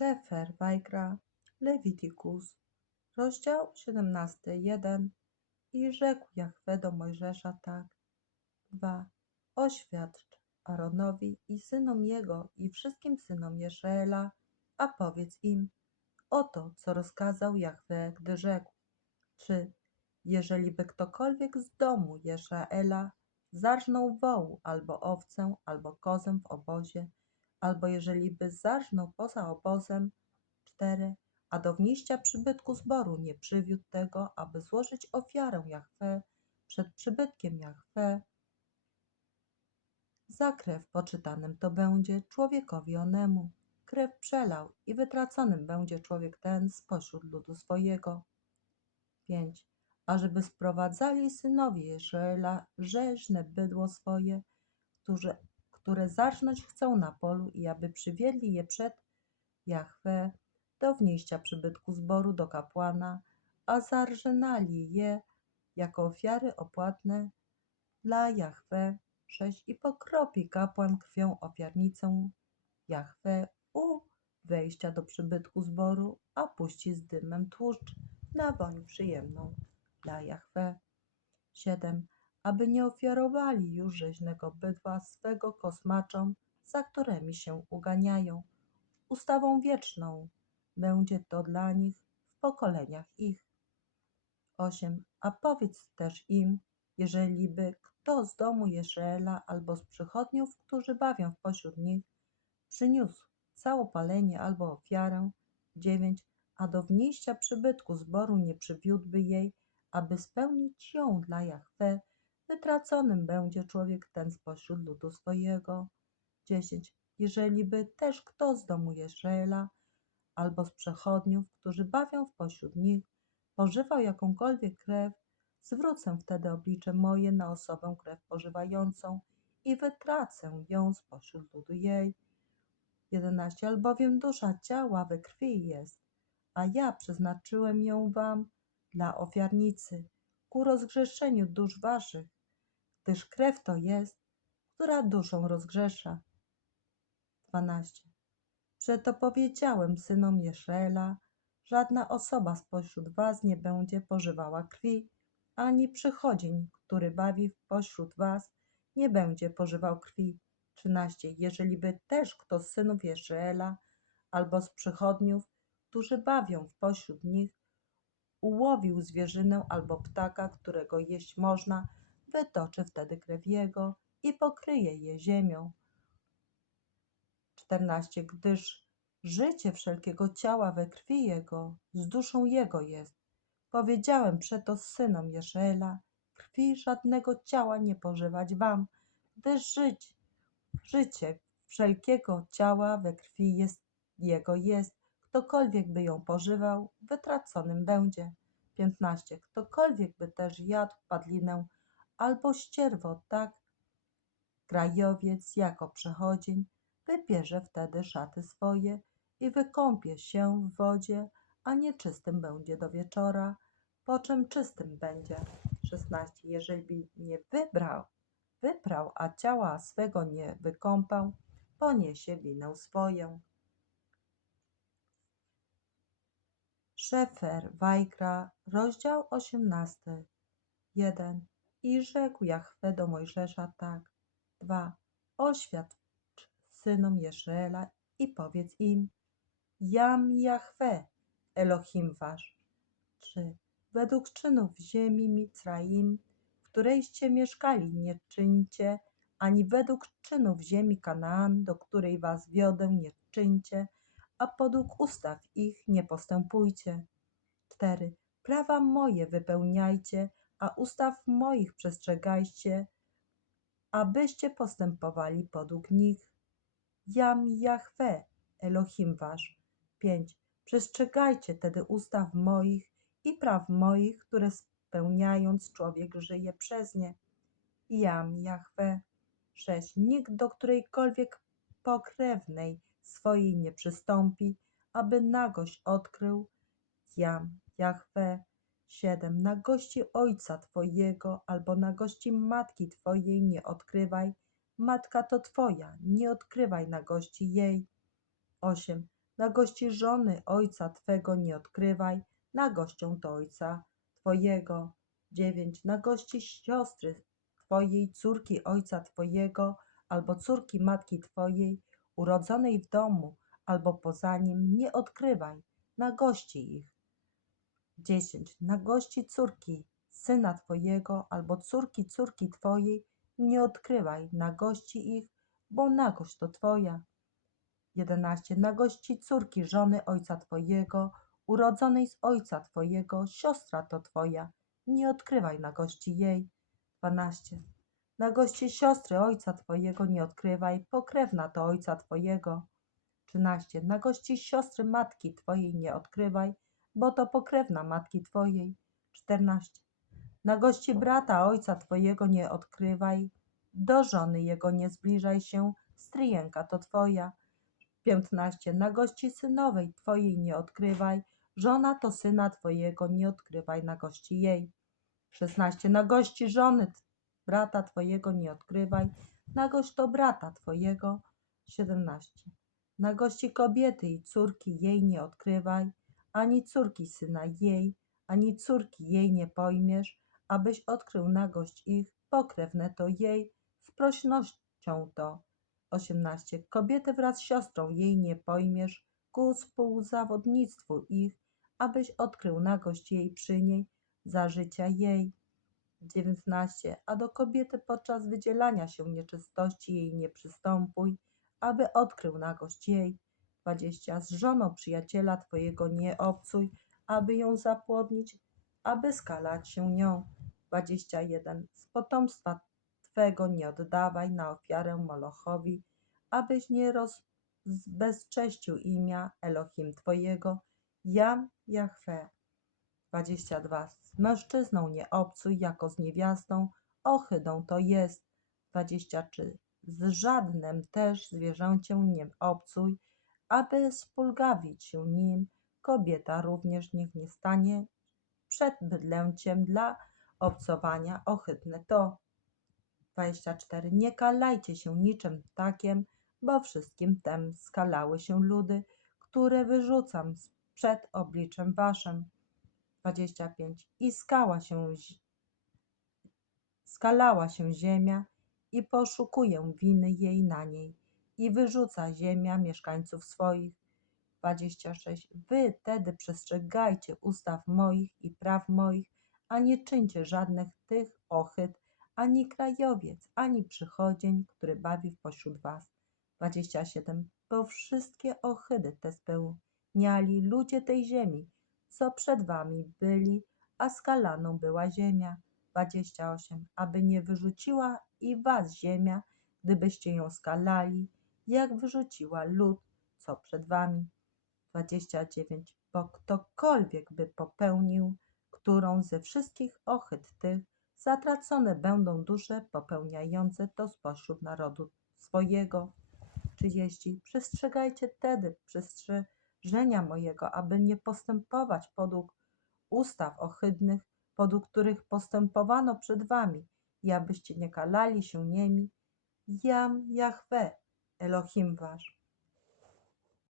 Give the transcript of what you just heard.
Szefer Wajkra, Lewitikus, rozdział 17, 1 I rzekł Jahwe do Mojżesza tak. 2. Oświadcz Aaronowi i synom jego i wszystkim synom Jezreela, a powiedz im, oto co rozkazał Jahwe, gdy rzekł. 3. Jeżeli by ktokolwiek z domu Jezraela zarżnął wołu albo owcę, albo kozę w obozie, albo jeżeli by zarżnął poza obozem, 4. A do wniścia przybytku zboru nie przywiódł tego, aby złożyć ofiarę Jahwe przed przybytkiem Jahwe, za krew poczytanym to będzie człowiekowi onemu. Krew przelał i wytraconym będzie człowiek ten spośród ludu swojego. 5. Ażeby sprowadzali synowie Izraela rzeźne bydło swoje, którzy, które zarżnąć chcą na polu i aby przywiedli je przed Jahwe do wnieścia przybytku zboru do kapłana, a zarżynali je jako ofiary opłatne dla Jahwe 6 i pokropi kapłan krwią ofiarnicę Jahwe u wejścia do przybytku zboru, a puści z dymem tłuszcz na woń przyjemną dla Jahwe. 7. Aby nie ofiarowali już rzeźnego bydła swego kosmaczom, za którymi się uganiają. Ustawą wieczną będzie to dla nich w pokoleniach ich. 8. A powiedz też im, jeżeli by kto z domu Jezreela albo z przychodniów, którzy bawią pośród nich, przyniósł całopalenie albo ofiarę, 9. A do wnieścia przybytku zboru nie przywiódłby jej, aby spełnić ją dla Jahwe, wytraconym będzie człowiek ten spośród ludu swojego. 10. Jeżeli by też kto z domu Jezreela albo z przechodniów, którzy bawią w pośród nich, pożywał jakąkolwiek krew, zwrócę wtedy oblicze moje na osobę krew pożywającą i wytracę ją spośród ludu jej. 11. Albowiem dusza ciała we krwi jest, a ja przeznaczyłem ją wam dla ofiarnicy, ku rozgrzeszeniu dusz waszych, gdyż krew to jest, która duszą rozgrzesza. 12. Przeto powiedziałem synom Jeszela, żadna osoba spośród was nie będzie pożywała krwi, ani przychodzień, który bawi pośród was, nie będzie pożywał krwi. 13. Jeżeli by też kto z synów Jezreela albo z przychodniów, którzy bawią w pośród nich, ułowił zwierzynę albo ptaka, którego jeść można, wytoczy wtedy krew jego i pokryje je ziemią. 14. Gdyż życie wszelkiego ciała we krwi jego, z duszą jego jest. Powiedziałem przeto synom Jezreela, krwi żadnego ciała nie pożywać wam, gdyż żyć, życie wszelkiego ciała we krwi jest, jego jest. Ktokolwiek by ją pożywał, wytraconym będzie. 15. Ktokolwiek by też jadł padlinę albo ścierwo, tak, krajowiec jako przechodzień, wybierze wtedy szaty swoje i wykąpie się w wodzie, a nieczystym będzie do wieczora, po czym czystym będzie. 16. Jeżeli nie wybrał, wyprał, a ciała swego nie wykąpał, poniesie winę swoją. Szefer Wajkra, rozdział 18. 1. I rzekł Jahwe do Mojżesza tak. 2. Oświadcz synom Jezreela i powiedz im, Jam Jahwe, Elohim wasz. 3. Według czynów ziemi Micraim, w którejście mieszkali, nie czyńcie, ani według czynów ziemi Kanaan, do której was wiodę, nie czyńcie, a podług ustaw ich nie postępujcie. 4. Prawa moje wypełniajcie, a ustaw moich przestrzegajcie, abyście postępowali podług nich. Jam Jahwe, Elohim wasz. 5. Przestrzegajcie tedy ustaw moich i praw moich, które spełniając człowiek żyje przez nie. Jam Jahwe. 6. Nikt do którejkolwiek pokrewnej swojej nie przystąpi, aby nagość odkrył. Jam Jahwe. 7. Nagości ojca twojego albo nagości matki twojej nie odkrywaj. Matka to twoja, nie odkrywaj nagości jej. 8. Nagości żony ojca twego nie odkrywaj, nagością to ojca twojego. 9. Nagości siostry twojej, córki ojca twojego, albo córki matki twojej, urodzonej w domu, albo poza nim, nie odkrywaj, nagości ich. 10. Nagości córki syna twojego, albo córki córki twojej, nie odkrywaj, nagości ich, bo nagość to twoja. 11. Nagości córki żony ojca twojego, urodzonej z ojca twojego, siostra to twoja, nie odkrywaj nagości jej. 12. Nagości siostry ojca twojego nie odkrywaj, pokrewna to ojca twojego. 13. Nagości siostry matki twojej nie odkrywaj, bo to pokrewna matki twojej. 14. Nagości brata ojca twojego nie odkrywaj, do żony jego nie zbliżaj się, stryjenka to twoja. 15. Nagości synowej twojej nie odkrywaj, żona to syna twojego nie odkrywaj nagości jej. 16. Nagości żony t- brata twojego nie odkrywaj, nagość to brata twojego. 17. Nagości kobiety i córki jej nie odkrywaj, ani córki syna jej, ani córki jej nie pojmiesz, abyś odkrył nagość ich, pokrewne to jej, z prośnością to. 18. Kobiety wraz z siostrą jej nie pojmiesz, ku współzawodnictwu ich, abyś odkrył nagość jej przy niej, za życia jej. 19. A do kobiety podczas wydzielania się nieczystości jej nie przystępuj, aby odkrył nagość jej. 20. Z żoną przyjaciela twojego nie obcuj, aby ją zapłodnić, aby skalać się nią. 21. Z potomstwa twego nie oddawaj na ofiarę Molochowi, abyś nie rozbezcześcił imię Elohim twojego, Jam Jahwe. 22. Z mężczyzną nie obcuj jako z niewiastą, ohydą to jest. 23. Z żadnym też zwierzęciem nie obcuj, aby spulgawić się nim. Kobieta również niech nie stanie przed bydlęciem dla obcowania, ohydne to. 24. Nie kalajcie się niczym ptakiem, bo wszystkim tem skalały się ludy, które wyrzucam przed obliczem waszym. 25. I skała się, skalała się ziemia i poszukuje winy jej na niej i wyrzuca ziemia mieszkańców swoich. 26. Wy tedy przestrzegajcie ustaw moich i praw moich, a nie czyńcie żadnych tych ohyd, ani krajowiec, ani przychodzień, który bawi pośród was. 27. Bo wszystkie ohydy te spełniali ludzie tej ziemi, co przed wami byli, a skalaną była ziemia. 28. Aby nie wyrzuciła i was ziemia, gdybyście ją skalali, jak wyrzuciła lud, co przed wami. 29. Bo ktokolwiek by popełnił którą ze wszystkich ohyd tych, zatracone będą dusze popełniające to spośród narodu swojego. 30. Przestrzegajcie tedy przestrzeżenia mojego, aby nie postępować podług ustaw ohydnych, podług których postępowano przed wami, i abyście nie kalali się niemi. Jam Jahwe, Elohim wasz.